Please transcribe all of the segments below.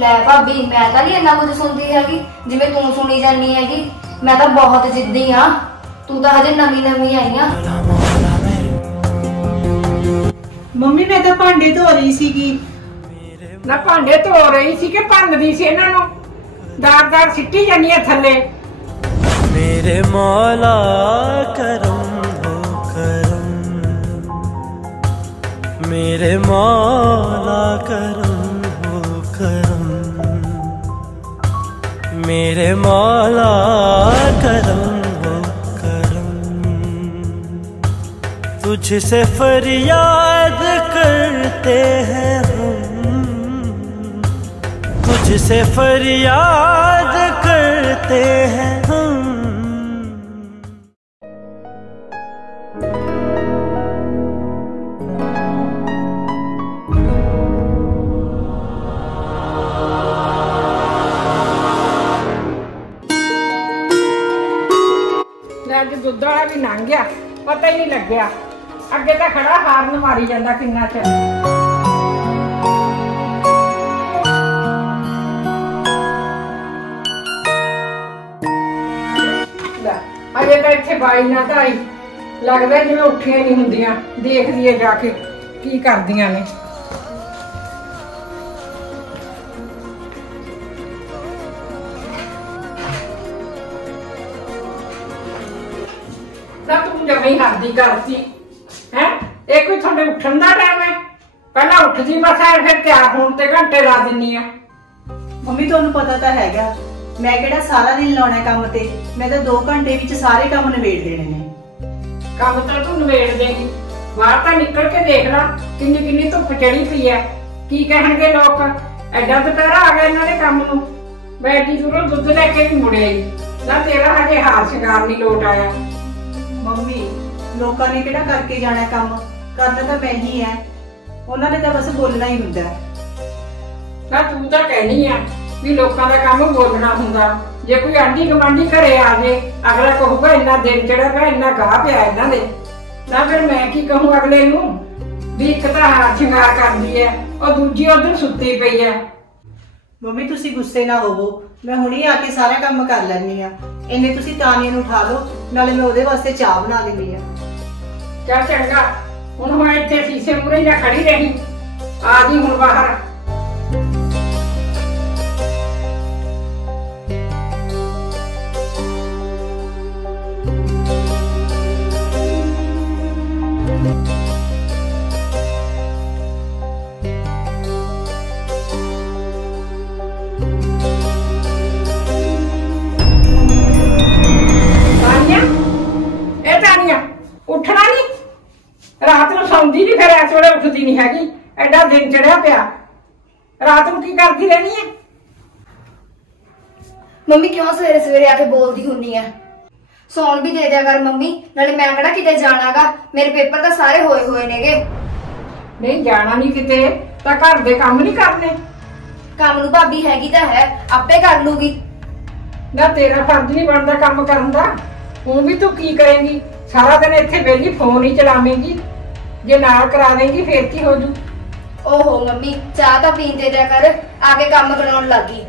ਲੈ ਭਾਬੀ मैं तो नहीं इन्ना कुछ सुनती हैगी जिवें तू सुनी जानी हैगी। मैं तो बहुत जिद्दी हाँ, तू तो हजे नवी नवी आई हाँ। मम्मी मैं तो भांडे धो रही सीगी। ना भांडे धो रही सी कि भंनदी सी इन्हां नूं दार दार सिੱਟੀ जानी है थल्ले। मेरे मौला करम हो करम, मेरे मौला करम हो करम, मेरे मौला करम हो करम। तुझसे फरियाद करते हैं हम, तुझसे फरियाद करते हैं हम। अज दुध वाला भी लंघ गया, पता ही नहीं लग्या। अगे तो खड़ा हारन मारी जांदा किन्ना चिर। अजे तो इत्थे बाई ना तो आई, लगदा जिवें उठियां नहीं हुंदियां। देख लईए जाके की करदियां ने। तू जमी हरदी करती है, ये कोई थोड़े उठन का टाइम है? पहला उठदी बस है, फिर तैयार होने ते घंटे ला दिनी है। मम्मी तुहानू पता तो हैगा मैं किहड़ा सारा दिन लाउणा काम ते, मैं तो 2 घंटे विच सारे काम निबेड़ देने ने। काम तो तू निबेड़ देगी, बाहर तो निकल के देख ला किन्नी किन्नी धुप चढ़ी पई है। की कहणगे लोग, एडा दुपहरा आ गया इन्हां दे काम नूं। बैठी दूरों दुध लैके भी मुड़े आई ना, तेरा हजे हार शिंगार नहीं लोट आया। मम्मी लोगों ने किहड़ा करके जाना काम, करना तो मैं ही है, उन्होंने तो बस बोलना ही हुंदा ना। तू तो कहनी है भी लोगों का काम बोलना हुंदा। जे कोई आंधी गवांढी घरे आ जाए, अगला कहूगा इन्ना दिन चढ़ा पिया, इन्ना गाह पिया इन्हां दे। ना फिर मैं की कहूँ अगले नूं भी एक तो हार शिंगार करदी है और दूजी उधर सुत्ती पई है। मम्मी तुसी गुस्से ना होवो, मैं हुणे आके सारा काम कर लैनी आ। इन्ने तुसी तानिया नूं उठा लो, नाले मैं ओदे वास्ते चाह बना देनी आ। चल चंगा, हुण मैं इत्थे शीशे मूहरे ना खड़ी रही, आ जी हुण बाहर। उठना नहीं, रात को सौंदी नहीं, फिर इस वेले उठती नहीं हैगी। एडा दिन चढ़िया पिया, रात को की करती रहनी है? मम्मी क्यों सवेरे सवेरे आके बोलदी हुंदी है? सौन भी दे दिया कर मम्मी, नाले मैं किहड़ा किते जाणागा, मेरे पेपर तो सारे होए होए नेगे। नहीं जाना नहीं किते तां घर दे काम नहीं करने? काम नूं भाभी हैगी तां है, आपे कर लूगी ना। तेरा फर्ज नहीं बनता काम करन दा, हूं भी तू की करेंगी? सारा दिन इत्थे वेली फोन ही चलावेंगी, जे नाल करा देंगी फिर की हो जू। ओहो मम्मी चाह तो पीते दिया कर, आके काम कराउण लगी।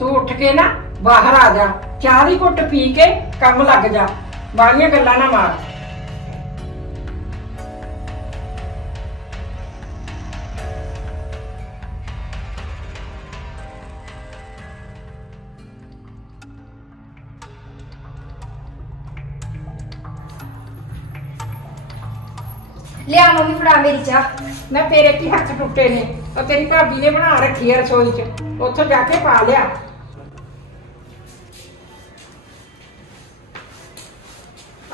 तू उठ के ना बाहर आ जा, चाह दी घुट पी के काम लग जा, बालियां गल्लां ना मार। लिया मम्मी फड़ा मेरी चाह। ना तेरे की हथ टुटे ने, और तेरी भाभी ने बना रखी है रसोई च, उत्थों जाके पा लिया।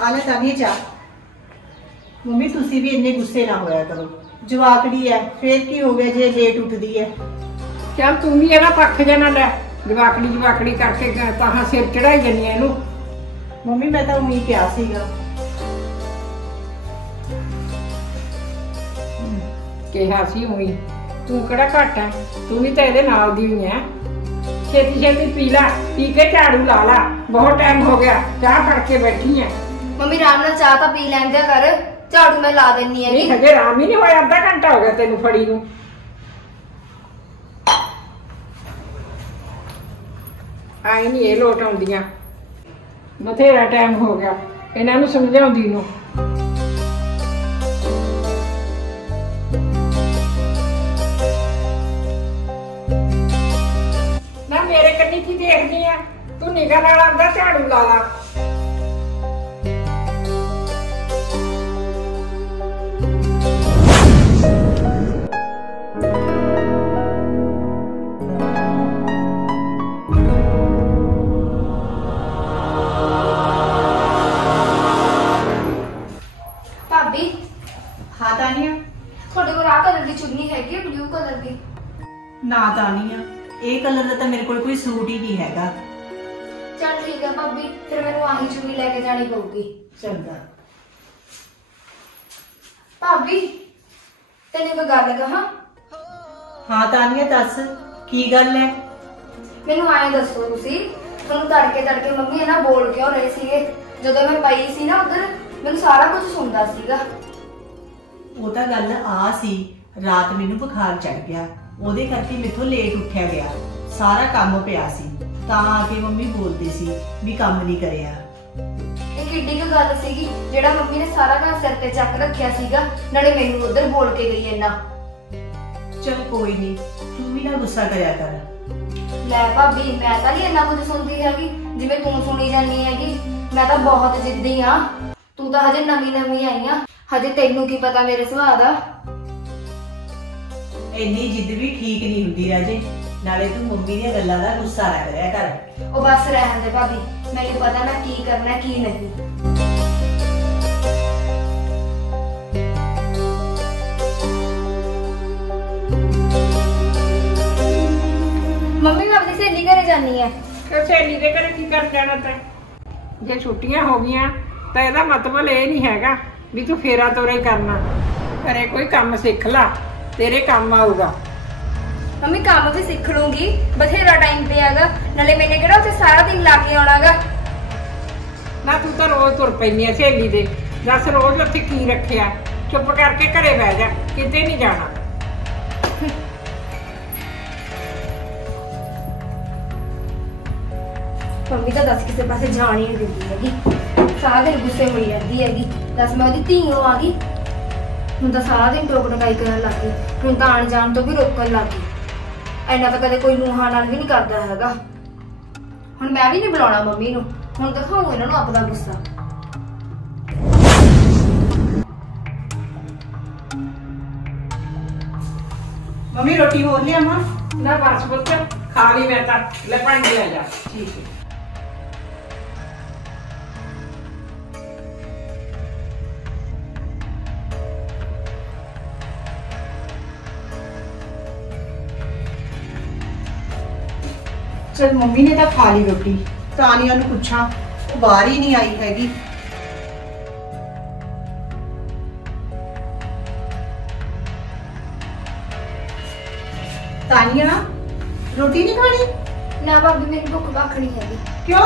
आले तानिया चाह। मम्मी तुसी भी इन्ने गुस्से ना होया करो, जवाकड़ी है फिर की हो गया जे लेट उठदी है। चल तू भी एदा पक्ष जाना ले, जवाकड़ी जवाकड़ी करके तां सिर चढ़ाई जानी है इनू। मम्मी मैं तो उम्मीद क्या सीगा ਕਿਹਾ ਸੀ ਉਹੀ, ਤੂੰ ਕਿਹੜਾ ਘੱਟ ਹੈ, ਤੂੰ ਵੀ ਤਾਂ ਇਹਦੇ ਨਾਲ ਦੀ ਹੀ ਹੈ। ਛੇਤੀ ਛੇਤੀ ਪੀ ਲੈ, ਪੀ ਕੇ ਝਾੜੂ ਲਾ ਲਾ, ਬਹੁਤ ਟਾਈਮ ਹੋ ਗਿਆ, ਚਾਹ ਫੜ ਕੇ ਬੈਠੀ ਹੈ। ਮੰਮੀ ਆਰਾਮ ਨਾਲ ਚਾਹ ਤਾਂ ਪੀ ਲੈਂਦੇ ਕਰ, ਝਾੜੂ ਮੈਂ ਲਾ ਦੇਣੀ ਹੈ। ਨਹੀਂ ਹਜੇ ਆਰਾਮ ਹੀ ਨਹੀਂ ਹੋਇਆ, ਅੱਧਾ ਘੰਟਾ ਹੋ ਗਿਆ ਤੈਨੂੰ ਫੜੀ ਨੂੰ। ਆਈ ਨਹੀਂ ਇਹ ਲੋਟ ਆਉਂਦੀਆਂ। ਬਥੇਰਾ ਟਾਈਮ ਹੋ ਗਿਆ ਇਹਨਾਂ ਨੂੰ ਸਮਝਾਉਂਦੀ ਨੂੰ। ਨਾ ਮੇਰੇ ਕੰਨੀ ਕੀ ਦੇਖਦੀ ਆ? ਤੂੰ ਨਿਗਾਹ ਨਾਲ ਆਂਦਾ ਝਾੜੂ ਲਾ ਲਾ। ਭਾਬੀ ਹਾਂ ਤਾਨੀਆ। ਤੁਹਾਡੇ ਕੋਲ ਆਹ ਕਲਰ ਦੀ ਚੁੰਨੀ ਹੈਗੀ ਬਲੂ ਕਲਰ ਦੀ? ਨਾ ਤਾਨੀਆ, ਇਹ ਕਲਰ ਦਾ ਤਾਂ ਮੇਰੇ ਕੋਲ ਕੋਈ ਸੂਟ ਹੀ ਨਹੀਂ ਹੈਗਾ। ਚਲ ਠੀਕ ਹੈ ਭਾਬੀ, ਫਿਰ ਮੈਨੂੰ ਆਹੀ ਚੁੰਨੀ ਲੈ ਕੇ ਜਾਣੀ ਪਊਗੀ। ਚੰਗਾ। ਭਾਬੀ ਤੈਨੂੰ ਕੋਈ ਗੱਲ ਕਹਾਂ? ਹਾਂ ਤਾਨੀਆ ਦੱਸ, ਕੀ ਗੱਲ ਹੈ? ਮੈਨੂੰ ਆਏ ਦੱਸੋ ਤੁਸੀਂ, ਤੁਹਾਨੂੰ ਤੜਕੇ ਮੰਮੀ ਇਹ ਨਾ ਬੋਲ ਕਿਉਂ ਰਹੇ ਸੀਗੇ? ਜਦੋਂ ਮੈਂ ਪਈ ਸੀ ਨਾ ਉਧਰ, ਮੈਨੂੰ ਸਾਰਾ ਕੁਝ ਸੁਣਦਾ ਸੀਗਾ। ਉਹ ਤਾਂ ਗੱਲ ਆ ਸੀ, ਰਾਤ ਮੈਨੂੰ ਬੁਖਾਰ ਚੜ ਗਿਆ, ਉਹਦੇ ਕਰਕੇ ਮੈਥੋਂ ਲੇਟ ਉੱਠਿਆ ਗਿਆ, ਸਾਰਾ ਕੰਮ ਪਿਆ ਸੀ, ਤਾਂ ਆ ਕੇ ਮੰਮੀ ਬੋਲਦੀ ਸੀ ਵੀ ਕੰਮ ਨਹੀਂ ਕਰਿਆ। ਇਹ ਕਿੱਡੀ ਕੁ ਗੱਲ ਸੀਗੀ ਜਿਹੜਾ ਮੰਮੀ ਨੇ ਸਾਰਾ ਘਰ ਸਿਰ ਤੇ ਚੱਕ ਰੱਖਿਆ ਸੀਗਾ, ਨਾਲੇ ਮੈਨੂੰ ਉਧਰ ਬੋਲ ਕੇ ਗਈ ਇੰਨਾ। ਚਲ ਕੋਈ ਨਹੀਂ, ਤੂੰ ਵੀ ਨਾ ਗੁੱਸਾ ਕਰਿਆ ਕਰ। ਲੈ ਭਾਬੀ, ਮੈਂ ਤਾਂ ਨਹੀਂ ਇੰਨਾ ਕੁਝ ਸੁਣਦੀ ਹੈਗੀ ਜਿਵੇਂ ਤੂੰ ਸੁਣੀ ਜਾਂਦੀ ਹੈਗੀ। ਮੈਂ ਤਾਂ ਬਹੁਤ ਜਿੱਦੀ ਆ, ਤੂੰ ਤਾਂ ਹਜੇ ਨਵੀਂ ਆਈ ਆ, ਹਜੇ ਤੈਨੂੰ ਕੀ ਪਤਾ ਮੇਰੇ ਸੁਭਾਅ ਦਾ। ਇੰਨੀ ਜਿੱਦ ਵੀ ਠੀਕ ਨਹੀਂ ਹੁੰਦੀ ਰਾਜੇ, ਨਾਲੇ ਤੂੰ ਮੰਮੀ ਦੀਆਂ ਗੱਲਾਂ ਦਾ ਗੁੱਸਾ ਨਾ ਕਰਿਆ ਕਰ। ਉਹ ਬਸ ਰਹਿਣ ਦੇ ਭਾਬੀ, ਮੈਨੂੰ ਪਤਾ ਮੈਂ ਕੀ ਕਰਨਾ ਕੀ ਨਹੀਂ। ਮੰਮੀ ਮੈਂ ਆਪਣੀ ਸਹੇਲੀ ਘਰੇ ਜਾਨੀ ਆ। ਕਿ ਸਹੇਲੀ ਦੇ ਘਰੇ ਕੀ ਕਰਨ ਜਾਣਾ ਤੈਂ? ਜੇ ਛੁੱਟੀਆਂ ਹੋ ਗਈਆਂ ਤਾਂ ਇਹਦਾ ਮਤਲਬ ਇਹ ਨਹੀਂ ਹੈਗਾ ਵੀ ਤੂੰ ਫੇਰਾ ਤੋਰਾ ਹੀ ਕਰਨਾ। ਘਰੇ ਕੋਈ ਕੰਮ ਸਿੱਖ ਲਾ, ਤੇਰੇ ਕੰਮ ਆਊਗਾ। ਮੰਮੀ ਕੰਮ ਵੀ ਸਿੱਖ ਲੂੰਗੀ, ਬਥੇਰਾ ਟਾਈਮ ਪਿਆਗਾ, ਨਾਲੇ ਮੈਨੇ ਕਿਹੜਾ ਉੱਥੇ ਸਾਰਾ ਦਿਨ ਲਾ ਕੇ ਆਉਣਾਗਾ। ਨਾ ਤੂੰ ਤਾਂ ਰੋਜ਼ ਤੁਰ ਪੈਂਦੀ ਐ ਸਹੇਲੀ ਦੇ, ਦੱਸ ਰੋਜ਼ ਉੱਥੇ ਕੀ ਰੱਖਿਆ? ਚੁੱਪ ਕਰਕੇ ਘਰੇ ਬਹਿ ਜਾ, ਕਿਤੇ ਨਹੀਂ ਜਾਣਾ। ਮੰਮੀ ਤਾਂ ਦੱਸ ਕਿਸੇ ਪਾਸੇ ਜਾਣ ਹੀ ਨਹੀਂ ਦਿੰਦੀ ਹੈਗੀ, ਸਾਰਾ ਦਿਨ ਗੁੱਸੇ ਹੋਈ ਰਹਿੰਦੀ ਹੈਗੀ। ਦੱਸ ਮੈਂ ਉਹਦੀ ਧੀ ਆ ਗਈ, ਹੁਣ ਤਾਂ ਸਾਰਾ ਦਿਨ ਟੋਕ ਟਕਾਈ ਕਰਨ ਲੱਗ ਗਈ, ਹੁਣ ਤਾਂ ਆਣ ਜਾਣ ਤੋਂ ਵੀ ਰੋਕਣ ਲੱਗ ਗਈ। ਇੰਨਾ ਤਾਂ ਕਦੇ ਕੋਈ ਨੂੰਹਾਂ ਨਾਲ ਵੀ ਨਹੀਂ ਕਰਦਾ ਹੈਗਾ। ਹੁਣ ਮੈਂ ਵੀ ਨਹੀਂ ਬੁਲਾਉਣਾ ਮੰਮੀ ਨੂੰ, ਹੁਣ ਦਿਖਾਉਂ ਇਹਨਾਂ ਨੂੰ ਆਪਦਾ ਗੁੱਸਾ। ਮੰਮੀ ਰੋਟੀ ਹੋਰ ਲਿਆਵਾਂ? ਨਾ ਬਸ ਪੁੱਤ, ਖਾ ਲਈ ਮੈਂ ਤਾਂ, ਲੈ ਭਾਂਡੇ ਲੈ ਜਾ। ਠੀਕ ਹੈ। चल मम्मी ने तो खा ली रोटी, तानिया नूं पुछां, वो बाहर ही नहीं आई हैगी। तानिया रोटी नहीं खानी? ना भाभी मेरी भुख भख नहीं हैगी। क्यों?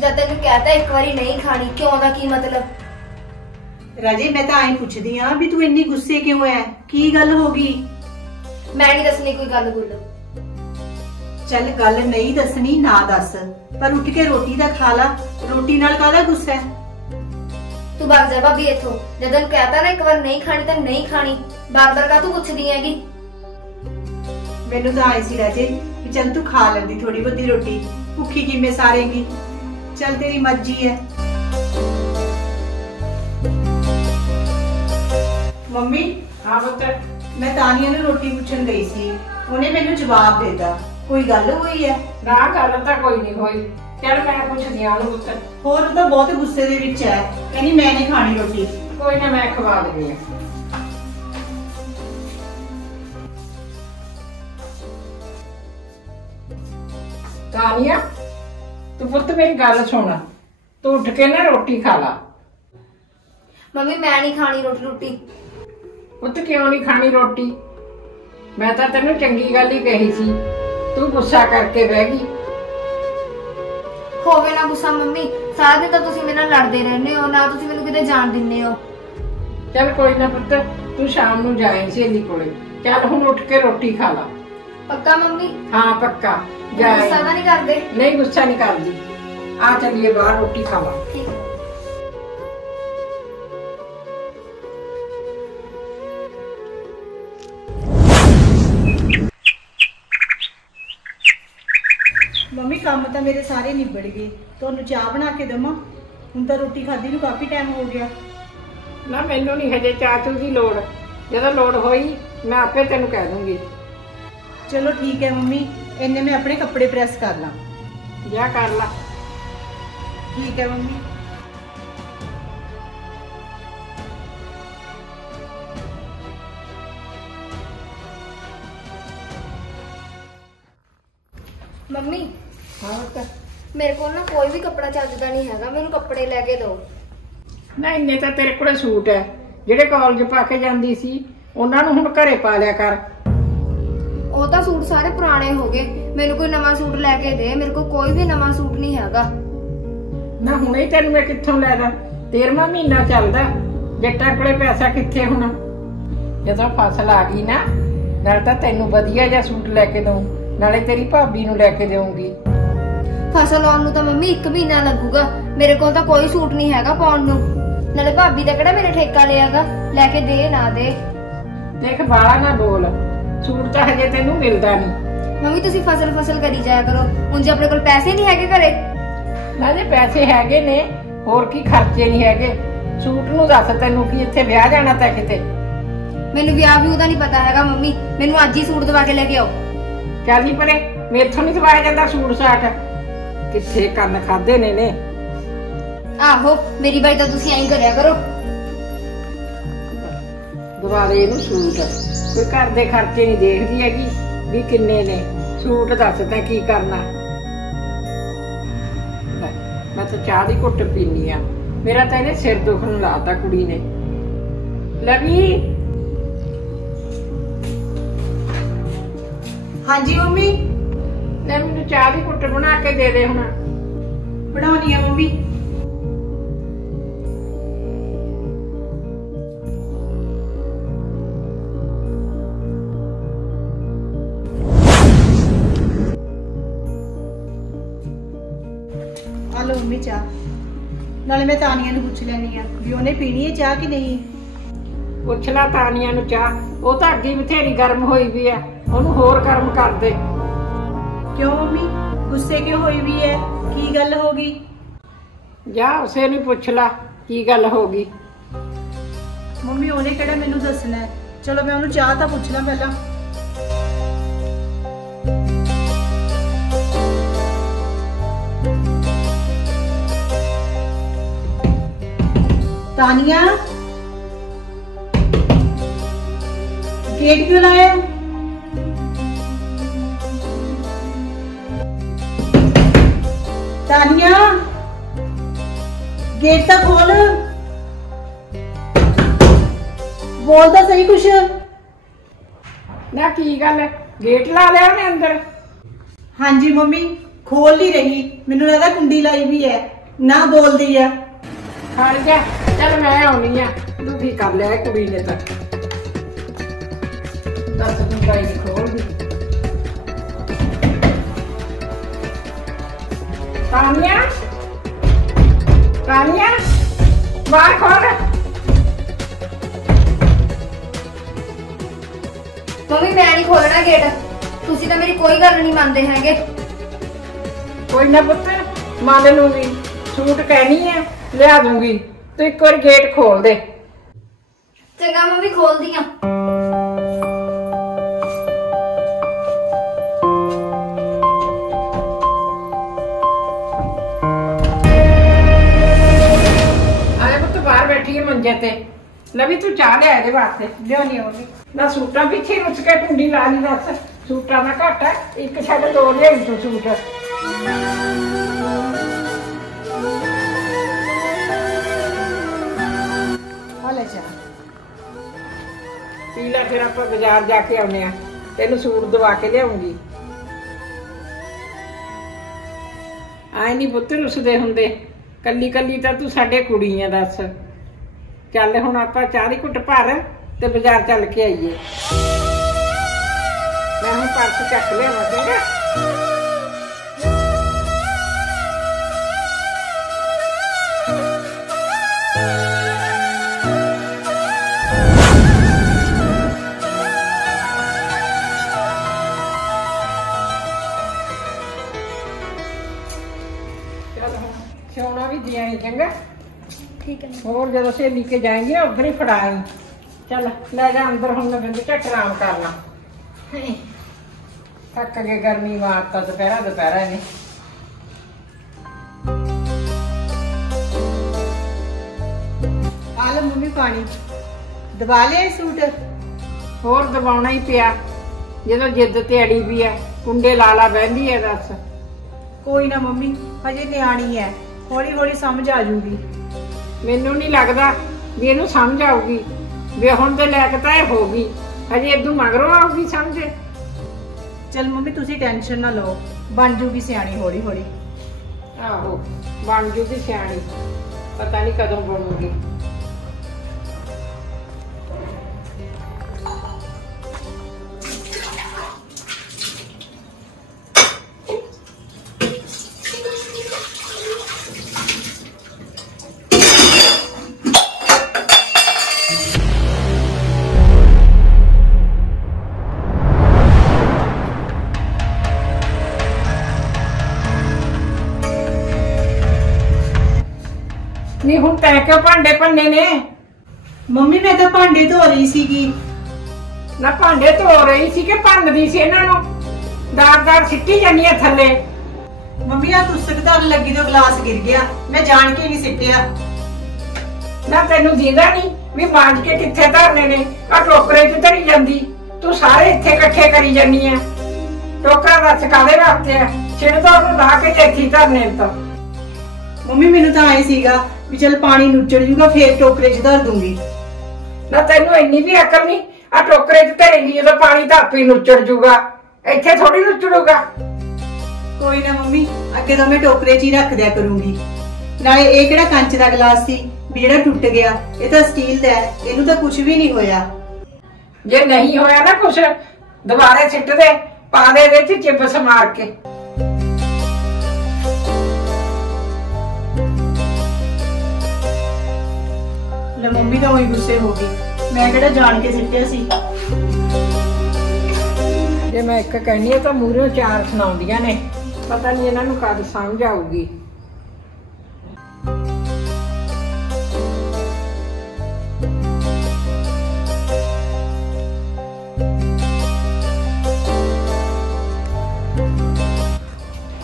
जब तेन कहता एक बारी नहीं खानी, क्यों दा की मतलब? राजे मैं तो आई पुछदी हां भी तू इन्नी गुस्से क्यों है, की गल होगी? मैं नहीं दसनी कोई गल गुल। चल गल नहीं दसनी ना दस, पर उठ के रोटी दा खा ला, रोटी नाल काहदा गुस्सा है? तू भाग जा भाभी इथों, जब तेन कहता ना एक बार नहीं खानी तो नहीं खानी, बार बार का तू पुछदी हैगी। मैनू तो आई सी राजे कि चल तू खा लेंदी थोड़ी बहुती रोटी, भुखी किवें सारेगी? चल तेरी मर्जी है। मम्मी हाँ पुत्त, मैं तानिया नूं रोटी पुछण गई सी, उन्हें मैनू जवाब देता, कोई गल हुई है? ना गल तो कोई नहीं हुई। चल मैं पुछदी हां पुत्त। होर तो बहुत गुस्से दे विच है, कहनी मैं नहीं खानी रोटी। कोई ना मैं खवा देनी है। तानिया तू पुत्त मेरी गल सुन, तू उठ के ना रोटी खा ला। मम्मी मैं नहीं खानी रोटी रोटी। पुत्त क्यों नहीं खानी रोटी? मैं तो तेनू चंगी गल ही कही सी, तू गुस्सा करके बह गई। होवे ना गुस्सा मम्मी, सारा दिन तो तुसी मेरे नाल लड़दे रहंदे हो, ना तुसी मैनू किते जाण दिंदे हो। चल कोई ना पुत्त, तू शाम नू जाए सहेली कोले। चल हुण उठ के रोटी खा ला। ਪੱਕਾ ਮੰਮੀ? हाँ पक्का जा ਗੁੱਸਾ ਤਾਂ ਨਹੀਂ ਕਰਦੇ? नहीं गुस्सा नहीं कर दी। आ चलिए बाहर रोटी खावा। ਠੀਕ ਹੈ। ਮੰਮੀ ਕੰਮ ਤਾਂ ਮੇਰੇ ਸਾਰੇ ਨਿਬੜ ਗਏ, ਤੁਹਾਨੂੰ ਚਾਹ ਬਣਾ ਕੇ ਦੇਵਾਂ? ਹੁਣ ਤਾਂ ਰੋਟੀ ਖਾਧੀ ਨੂੰ ਕਾਫੀ ਟਾਈਮ ਹੋ ਗਿਆ। ना मैनू नहीं हजे चाचू की लोड़, जो लोड़ होई मैं आपे तेन कह दूंगी। ਚਲੋ ਠੀਕ ਹੈ ਮੰਮੀ, ਇੰਨੇ ਮੈਂ ਆਪਣੇ ਕੱਪੜੇ ਪ੍ਰੈਸ ਕਰ ਲਾਂ। जा कर ला। ਠੀਕ ਹੈ ਮੰਮੀ। ਮੰਮੀ हाँ तो ਮੇਰੇ ਕੋਲ ਨਾ ਕੋਈ ਵੀ ਕੱਪੜਾ ਚੱਜਦਾ ਨਹੀਂ ਹੈਗਾ, ਮੈਨੂੰ ਕੱਪੜੇ ਲੈ ਕੇ ਦਿਓ। ना इन्ने तो तेरे कोल सूट है ਜਿਹੜੇ ਕਾਲਜ ਪਾ ਕੇ ਜਾਂਦੀ ਸੀ, ਉਹਨਾਂ ਨੂੰ ਹੁਣ ਘਰੇ ਪਾ ਲਿਆ ਕਰ। ਉਹ ਤਾਂ ਸੂਟ ਸਾਰੇ ਪੁਰਾਣੇ ਹੋ ਗਏ, ਮੈਨੂੰ ਕੋਈ ਨਵਾਂ ਸੂਟ ਲੈ ਕੇ ਦੇ। ਮੇਰੇ ਕੋਲ ਕੋਈ ਵੀ ਨਵਾਂ ਸੂਟ ਨਹੀਂ ਹੈਗਾ। ਨਾ ਹੁਣੇ ਤੈਨੂੰ ਮੈਂ ਕਿੱਥੋਂ ਲੈ ਦਾਂ? 13ਵਾਂ ਮਹੀਨਾ ਚੱਲਦਾ, ਜੱਟਾਂ ਕੋਲੇ ਪੈਸਾ ਕਿੱਥੇ ਹੋਣਾ? ਜਦੋਂ ਫਸਲ ਆ ਗਈ ਨਾ, ਨਾਲ ਤਾਂ ਤੈਨੂੰ ਵਧੀਆ ਜਿਹਾ ਸੂਟ ਲੈ ਕੇ ਦਊਂ, ਨਾਲੇ ਤੇਰੀ ਭਾਬੀ ਨੂੰ ਲੈ ਕੇ ਦੇਵਾਂਗੀ। ਫਸਲ ਆਉਣ ਨੂੰ ਤਾਂ ਮੰਮੀ 1 ਮਹੀਨਾ ਲੱਗੂਗਾ। ਮੇਰੇ ਕੋਲ ਤਾਂ ਕੋਈ ਸੂਟ ਨਹੀਂ ਹੈਗਾ ਪਾਉਣ ਨੂੰ। ਨਾਲੇ ਭਾਬੀ ਦਾ ਕਿਹੜਾ ਮੇਰੇ ਠੇਕਾ ਲਿਆਗਾ, ਲੈ ਕੇ ਦੇ ਨਾ ਦੇ। ਦੇਖ ਬਾਲਾ ਨਾ ਬੋਲ, ਸੂਟ ਤਾਂ ਹਜੇ ਤੈਨੂੰ ਮਿਲਦਾ ਨਹੀਂ। ਮੰਮੀ ਤੁਸੀਂ ਫਸਲ ਕਰੀ ਜਾਇਆ ਕਰੋ, ਹੁਣ ਜੇ ਆਪਣੇ ਕੋਲ ਪੈਸੇ ਨਹੀਂ ਹੈਗੇ ਘਰੇ। ਨਾ ਜੇ ਪੈਸੇ ਹੈਗੇ ਨੇ, ਹੋਰ ਕੀ ਖਰਚੇ ਨਹੀਂ ਹੈਗੇ। ਸੂਟ ਨੂੰ ਦੱਸ, ਤੈਨੂੰ ਕੀ ਇੱਥੇ ਵਿਆਹ ਜਾਣਾ ਤਾਂ ਕਿਤੇ? ਮੈਨੂੰ ਵਿਆਹ ਵੀ ਉਹਦਾ ਨਹੀਂ ਪਤਾ ਹੈਗਾ ਮੰਮੀ, ਮੈਨੂੰ ਅੱਜ ਹੀ ਸੂਟ ਦਵਾ ਕੇ ਲੈ ਕੇ ਆਓ। ਚੱਲ ਜੀ ਪਰੇ, ਮੇਥੋਂ ਨਹੀਂ ਦਵਾਇਆ ਜਾਂਦਾ ਸੂਟ ਸਾਟ। ਕਿੱਥੇ ਕੰਨ ਖਾਦੇ ਨੇ। ਆਹੋ ਮੇਰੀ ਬਾਈ ਤਾਂ ਤੁਸੀਂ ਐਂ ਕਰਿਆ ਕਰੋ। ਦੁਬਾਰੇ ਇਹਨੂੰ ਸੂਟ, ਕੋਈ ਘਰ ਦੇ ਖਰਚੇ ਨਹੀਂ ਦੇਖਦੀ ਹੈਗੀ ਵੀ ਕਿੰਨੇ ਨੇ। ਸੂਟ ਦੱਸ ਤਾਂ ਕੀ ਕਰਨਾ? ਮੈਂ ਤਾਂ ਚਾਹ ਦੀ ਘੁੱਟ ਪੀਨੀ ਆ, ਮੇਰਾ ਤਾਂ ਇਹਨੇ ਸਿਰ ਦੁਖਣ ਲਾਤਾ ਕੁੜੀ ਨੇ। ਲਵੀ ਹਾਂਜੀ ਮੰਮੀ। ਲੈ ਮੈਨੂੰ ਚਾਹ ਦੀ ਘੁੱਟ ਬਣਾ ਕੇ ਦੇ ਦੇ ਹੁਣ। ਬਣਾਉਣੀ ਆ ਮੰਮੀ। ਆ ਲਓ ਮੰਮੀ ਚਾਹ। ਨਾਲੇ ਮੈਂ ਤਾਨੀਆ ਨੂੰ ਪੁੱਛ ਲੈਣੀ ਆ ਵੀ ਉਹਨੇ ਪੀਣੀ ਹੈ ਚਾਹ ਕਿ ਨਹੀਂ। ਪੁੱਛ ਲਾ ਤਾਨੀਆ ਨੂੰ ਚਾਹ, ਉਹ ਤਾਂ ਅੱਗੇ ਬਥੇਰੀ ਗਰਮ ਹੋਈ ਵੀ ਆ, ਉਹਨੂੰ ਹੋਰ ਗਰਮ ਕਰ ਦੇ। ਕਿਉਂ ਮੰਮੀ, ਗੁੱਸੇ ਕਿਉਂ ਹੋਈ ਵੀ ਹੈ? ਕੀ ਗੱਲ ਹੋ ਗਈ? ਜਾ ਉਸੇ ਨੂੰ ਪੁੱਛ ਲਾ ਕੀ ਗੱਲ ਹੋ ਗਈ। ਮੰਮੀ ਉਹਨੇ ਕਿਹੜਾ ਮੈਨੂੰ ਦੱਸਣਾ ਹੈ? ਚਲੋ ਮੈਂ ਉਹਨੂੰ ਚਾਹ ਤਾਂ ਪੁੱਛ ਲਾਂ ਪਹਿਲਾਂ। ਤਾਨੀਆ, गेट क्यों लाया? तानिया, गेट तो खोल, बोल तो सही कुछ। ना की गल है, गेट ला लिया ने अंदर? हाँ जी मम्मी, खोल नहीं रही, मैनू लगता कुंडी लाई भी है ना, बोल दी है। खड़ जा, चल मैं आउनी आ, दुखी कर लिया कुड़ी ने तक। दस गुंडाई खोल दी। तानिया, तानिया, बाहर खोल। ਮੰਮੀ ਮੈਂ ਨਹੀਂ ਖੋਲਣਾ ਗੇਟ, ਤੁਸੀਂ ਤਾਂ ਮੇਰੀ ਕੋਈ ਗੱਲ ਨਹੀਂ ਮੰਨਦੇ ਹੈਗੇ। कोई ना पुत्र, मान लूंगी, सूट कहनी है लिया दूंगी, तो एक बार गेट खोल दे। ਚੰਗਾ ਮੰਮੀ ਖੋਲਦੀ ਆ। बाहर बैठी है मंजे ते, लवी तू चाह लिया ਇਹਦੇ ਵਾਸਤੇ। लियानी होगी ना सूटा पीछे रुच के कुंडी ला ली। दस सूटा का घट है, एक छड़ दो लिया तू सूट। हाले जा पी ला, फिर आप बाजार जाके आने, तेन सूट दवा के लियाऊंगी। आए नहीं पुत्र रुसदे हुंदे, कल्ली कल्ली तो तू साडे कुड़ी है। दस चल हुण आपां चाह दी घुट भर ते बाजार चल के आईए। मैं हूँ पर्स चक लिया चंगा। सोना भी दिया ही चंगा। ठीक है। और जब सहेली के जाएंगे उधर ही फड़ाई। चल ले जा अंदर, हम मैं बिंद झट आराम करना। थक गए, गर्मी मारता दोपहरा दोपहरा ने। आ लो मम्मी पानी। दबा लिया सूट? होर दबाउना ही पिया, जो जिद ते अड़ी भी है। कुंडे लाला बहंदी है दस। कोई ना मम्मी, हजे न्याणी है, हौली हौली समझ आ जूगी। मैनू नहीं लगता भी इनू समझ आऊगी। विआहण दे लायक तां इह होगी, हजे इदू मगरों आऊगी समझ। चल मम्मी तुसी टेंशन ना लो, बन जूगी सियाणी हौली हौली। आहो बन जूगी सियाणी, पता नहीं कदों बनूगी। नहीं हुण तै क्यों भांडे भन्ने ने? मम्मी मैं तो भांडे धो रही सीगी। ना भांडे धो रही सी कि भन्नदी सी इन्हां नूं? दार सिੱਟੀ जानी है थल्ले। मम्मी आ तुसकदार लगी तो गिलास गिर गया, मैं जान के नहीं सिੱਟਿਆ। ना तैनूं दींदा नहीं भी मांज के किੱਥੇ धरने ने? आ टोकरे 'ਚ धरी ਜਾਂਦੀ, तू सारे ਇੱਥੇ इकट्ठे करी जानी है। टोकरा रस कादे वास्ते है? छिड़दा ਉਹਨੂੰ ਲਾ के ਤੇ ਇੱਥੇ धरने तो। मम्मी मैनू तो आए सीगा भी चल पानी नुचड़ जूगा फिर टोकरे च धर दूंगी। ना तैनू इन्नी भी अकल नहीं, आ टोकरे च धरेंगी जो पानी तो आपे नुचड़ जूगा, इत्थे थोड़ी नुचड़ूगा। कोई ना मम्मी, अगे तो मैं टोकरे च ही रख दिया करूंगी। नाले ये किहड़ा कंच दा गिलास सी भी जिहड़ा टुट गया, ये तो स्टील दा है, इनू तो कुछ भी नहीं होया। जे नहीं होया ना कुछ दोबारे सिੱਟ दे, पा दे इहदे च चिप्स मार के। मम्मी तो वही गुस्से हो गई, मैं किहड़ा जान के सिੱਟਿਆ सी। जे मैं एक कहनी है तो मूहरों चार सुनाउंदियां ने, पता नहीं इन्हां नूं कद समझ आऊगी।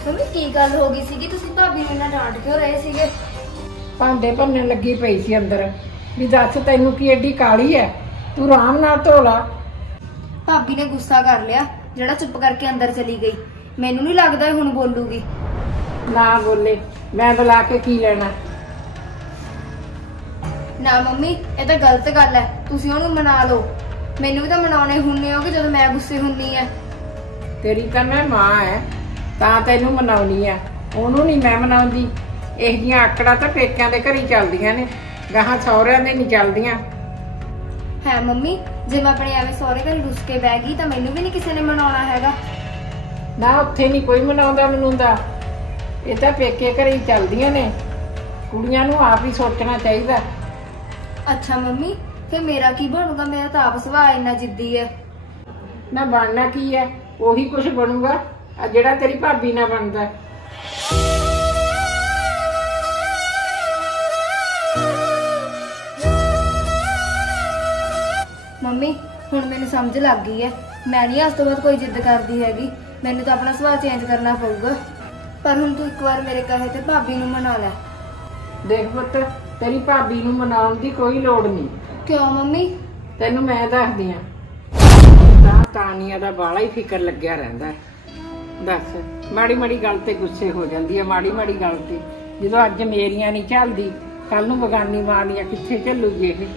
मम्मी की गल हो गई सी? तुसीं भाभी नूं इन्ना डांट क्यों रहे सीगे? भांडे भन्नण लगी पई सी अंदर भी दस तैनू की एडी काली है, तू आराम नाल धो ला। भाभी ने गुस्सा कर लिया जेड़ा चुप करके अंदर चली गई। मैनू नहीं लगदा हुण बोलूगी। ना बोले, मैं बुला के की लेना? ना मम्मी ये तो गलत गल है, तुसीं ओनू मना लो। मैनू भी तो मनाने हुन्ने हो कि जदों मैं गुस्से हुन्नी है। तेरी तो मैं मां है तां तैनू मनाउणी है, ओनू नहीं मैं मनाउंदी। इह जिहियां आकड़ां तां पेकिਆਂ ਦੇ ਘਰ ही चलदियां ने, गाहां सौहरिਆਂ ਦੇ नहीं चलदियां। है मम्मी, जे मैं अपने एवें सौहरे घर रुस के बह गई तो मैनू भी नहीं किसी ने मनाउणा हैगा। ना उत्थे नहीं कोई मनाउंदा मनाउंदा, ये तां पेके घरे ही चलदियां ने। कुड़ियां नूं आप ही सोचना चाहिदा। अच्छा मम्मी, फिर मेरा की बनूगा? मेरा तो आप सुभाਅ इन्ना जिद्दी है। ना बनना की है, ਉਹੀ कुछ बनूगा आ जेड़ा तेरी भाभी ना बनदा। मम्मी हुण मैनू समझ लग गई है, मैं नहीं अज तो बाद कोई जिद करती हैगी। मैनू तो अपना सुभाਅ चेंज करना पऊगा। पर हुण तू एक बार मेरे कहे ते भाभी नू मना लै। देख पुत्त, तेरी भाभी नू मनाउण दी कोई लोड़ नहीं। क्यों मम्मी? तैनू मैं दसदी ਆਂ, तानिया दा बाला ही फिकर लग्या रहिंदा है। दस माड़ी माड़ी गल ते गुस्से हो जाती है, माड़ी माड़ी गल ते जो अज मेरियां नहीं चलदी कल नूं बगानी मारियां कित्थे झल्लूगी ये।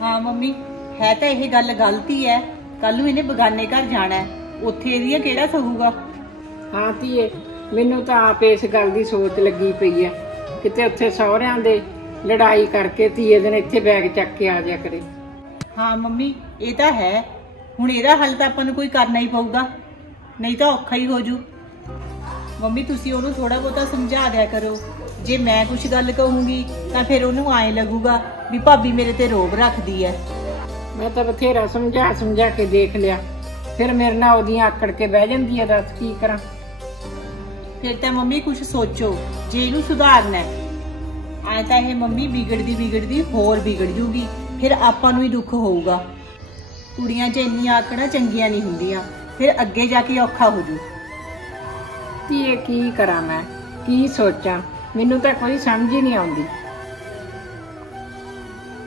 हाँ मम्मी, है तो यह गल गलत ही है। कल नूं इन्हें बगाने घर जाना है, उत्थे इहदियां किहड़ा सहूगा। हाँ धीए, मैनू तो आप इस गल की सोच लगी पई है, किते उत्थे सहुरियां दे लड़ाई करके धीए दिन इत्थे बैग चक के आ जा करे। हाँ मम्मी, ये तो है, ਹੁਣ ਇਹਦਾ ਹੱਲ ਤਾਂ ਆਪਾਂ ਨੂੰ ਕੋਈ ਕਰਨਾ ਹੀ ਪਊਗਾ, ਨਹੀਂ ਤਾਂ ਔਖਾ ਹੀ ਹੋ ਜੂ। ਮੰਮੀ ਤੁਸੀਂ ਉਹਨੂੰ ਥੋੜਾ ਬਹੁਤਾ ਸਮਝਾ ਦਿਆ ਕਰੋ। ਜੇ ਮੈਂ ਕੁਝ ਗੱਲ ਕਹੂੰਗੀ ਤਾਂ ਫਿਰ ਉਹਨੂੰ ਐਂ ਲੱਗੂਗਾ ਵੀ ਭਾਬੀ ਮੇਰੇ ਤੇ ਰੋਬ ਰੱਖਦੀ ਐ। ਮੈਂ ਤਾਂ ਬਥੇਰਾ ਸਮਝਾ ਕੇ ਦੇਖ ਲਿਆ, ਫਿਰ ਮੇਰੇ ਨਾਲ ਉਹਦੀਆਂ ਆਕੜ ਕੇ ਬਹਿ ਜਾਂਦੀ ਹੈ। ਦੱਸ ਕੀ ਕਰਾਂ? ਫਿਰ ਤਾਂ ਮੰਮੀ ਕੁਝ ਸੋਚੋ, ਜੇ ਇਹਨੂੰ ਸੁਧਾਰਨਾ ਹੈ। ਐ ਤਾਂ ਇਹ ਮੰਮੀ ਵਿਗੜਦੀ ਹੋਰ ਵਿਗੜ ਜੂਗੀ, ਫਿਰ ਆਪਾਂ ਨੂੰ ਹੀ ਦੁੱਖ ਹੋਊਗਾ। ਕੁੜੀਆਂ 'ਚ ਇੰਨੀਆਂ ਆਕੜਾਂ ਚੰਗੀਆਂ ਨਹੀਂ ਹੁੰਦੀਆਂ, ਫਿਰ ਅੱਗੇ ਜਾ ਕੇ ਔਖਾ ਹੋ ਜੂ। ਧੀਏ ਕੀ ਕਰਾਂ ਮੈਂ, ਕੀ ਸੋਚਾਂ, ਮੈਨੂੰ ਤਾਂ ਕੋਈ ਸਮਝ ਹੀ ਨਹੀਂ ਆਉਂਦੀ।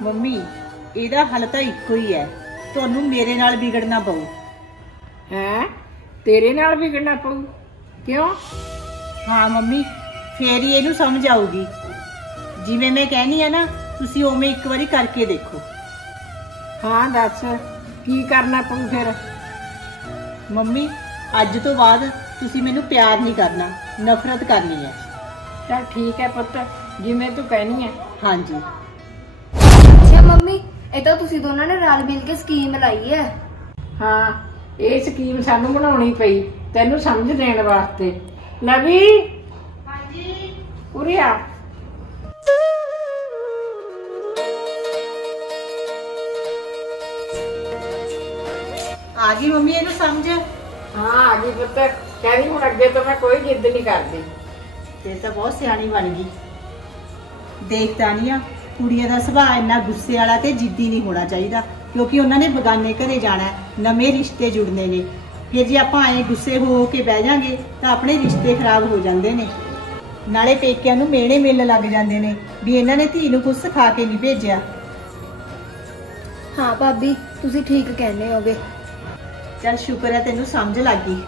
ਮੰਮੀ ਇਹਦਾ ਹੱਲ ਤਾਂ ਇੱਕੋ ਹੀ ਹੈ, ਤੁਹਾਨੂੰ ਮੇਰੇ ਨਾਲ ਵਿਗੜਨਾ ਪਊ। ਹੈ ਤੇਰੇ ਨਾਲ ਵਿਗੜਨਾ ਪਊ? ਕਿਉਂ? ਹਾਂ ਮੰਮੀ, ਫੇਰ ਹੀ ਇਹਨੂੰ ਸਮਝ ਆਊਗੀ। ਜਿਵੇਂ ਮੈਂ ਕਹਿਨੀ ਆ ਨਾ, ਤੁਸੀਂ ਉਵੇਂ ਇੱਕ ਵਾਰੀ ਕਰਕੇ ਦੇਖੋ। ਹਾਂ ਦੱਸ ਕੀ ਕਰਨਾ ਪਊ ਫਿਰ? ਮੰਮੀ ਅੱਜ ਤੋਂ ਬਾਅਦ ਤੁਸੀਂ ਮੈਨੂੰ ਪਿਆਰ ਨਹੀਂ ਕਰਨਾ, ਨਫ਼ਰਤ ਕਰਨੀ ਹੈ। ਚੱਲ ਠੀਕ ਹੈ ਪੁੱਤ, ਜਿਵੇਂ ਤੂੰ ਕਹਿਨੀ ਹੈ। ਹਾਂਜੀ। ਅੱਛਾ ਮੰਮੀ, ਇਹ ਤਾਂ ਤੁਸੀਂ ਦੋਨਾਂ ਨੇ ਰਲ ਮਿਲ ਕੇ ਸਕੀਮ ਲਾਈ ਹੈ। ਹਾਂ ਇਹ ਸਕੀਮ ਸਾਨੂੰ ਬਣਾਉਣੀ ਪਈ ਤੈਨੂੰ ਸਮਝ ਦੇਣ ਵਾਸਤੇ। ਲਵੀ ਹਾਂਜੀ ਉਰੇ ਆ। ਆ ਗਈ ਮੰਮੀ ਇਹਨੂੰ ਸਮਝ? ਹਾਂ ਆ ਗਈ ਪੁੱਤ, ਕਹਿੰਦੀ ਹੁਣ ਅੱਗੇ ਤੋਂ ਮੈਂ ਕੋਈ ਜਿੱਦ ਨਹੀਂ ਕਰਦੀ। ਤੇ ਤਾਂ ਬਹੁਤ ਸਿਆਣੀ ਬਣ ਗਈ। ਦੇਖਦਾ ਨਹੀਂ ਆ, ਕੁੜੀਆਂ ਦਾ ਸੁਭਾਅ ਇੰਨਾ ਗੁੱਸੇ ਵਾਲਾ ਤੇ ਜਿੱਦੀ ਨਹੀਂ ਹੋਣਾ ਚਾਹੀਦਾ, ਕਿਉਂਕਿ ਉਹਨਾਂ ਨੇ ਬਗਾਨੇ ਘਰੇ ਜਾਣਾ, ਨਵੇਂ ਰਿਸ਼ਤੇ ਜੁੜਨੇ ਨੇ। ਫਿਰ ਜੇ ਆਪਾਂ ਐਂ ਗੁੱਸੇ ਹੋ ਕੇ ਬਹਿ ਜਾਾਂਗੇ ਤਾਂ ਆਪਣੇ ਰਿਸ਼ਤੇ ਖਰਾਬ ਹੋ ਜਾਂਦੇ ਨੇ। ਨਾਲੇ ਪੇਕਿਆਂ ਨੂੰ ਮਿਹਣੇ ਮਿਲਣ ਲੱਗ ਜਾਂਦੇ ਨੇ ਵੀ ਇਹਨਾਂ ਨੇ ਧੀ ਨੂੰ ਕੁਝ ਸਿਖਾ ਕੇ ਨਹੀਂ ਭੇਜਿਆ। ਹਾਂ ਭਾਬੀ ਤੁਸੀਂ ਠੀਕ ਕਹਿੰਦੇ ਹੋਗੇ। ਚੱਲ ਸ਼ੁਕਰ ਹੈ ਤੈਨੂੰ ਸਮਝ ਲੱਗ ਗਈ।